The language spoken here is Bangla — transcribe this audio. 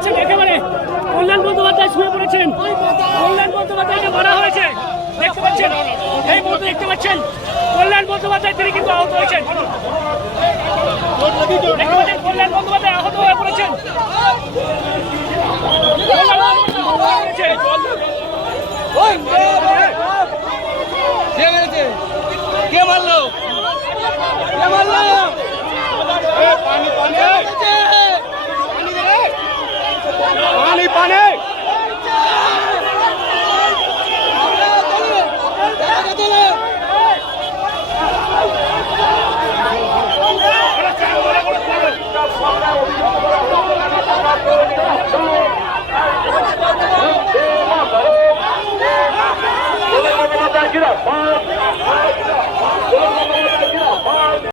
পাচ্ছেন একেবারে কল্যাণ বন্দ্যোপাধ্যায় শুয়ে পড়েছেন। কল্যাণ বন্দ্যোপাধ্যায়কে মারা হয়েছে দেখতে পাচ্ছেন, এই মুহূর্তে দেখতে পাচ্ছেন কল্যাণ বন্দ্যোপাধ্যায় তিনি কিন্তু আহত হয়েছেন। কল্যাণ বন্দ্যোপাধ্যায় আহত হয়ে পড়েছেন। কল্যাণ বন্দ্যোপাধ্যায়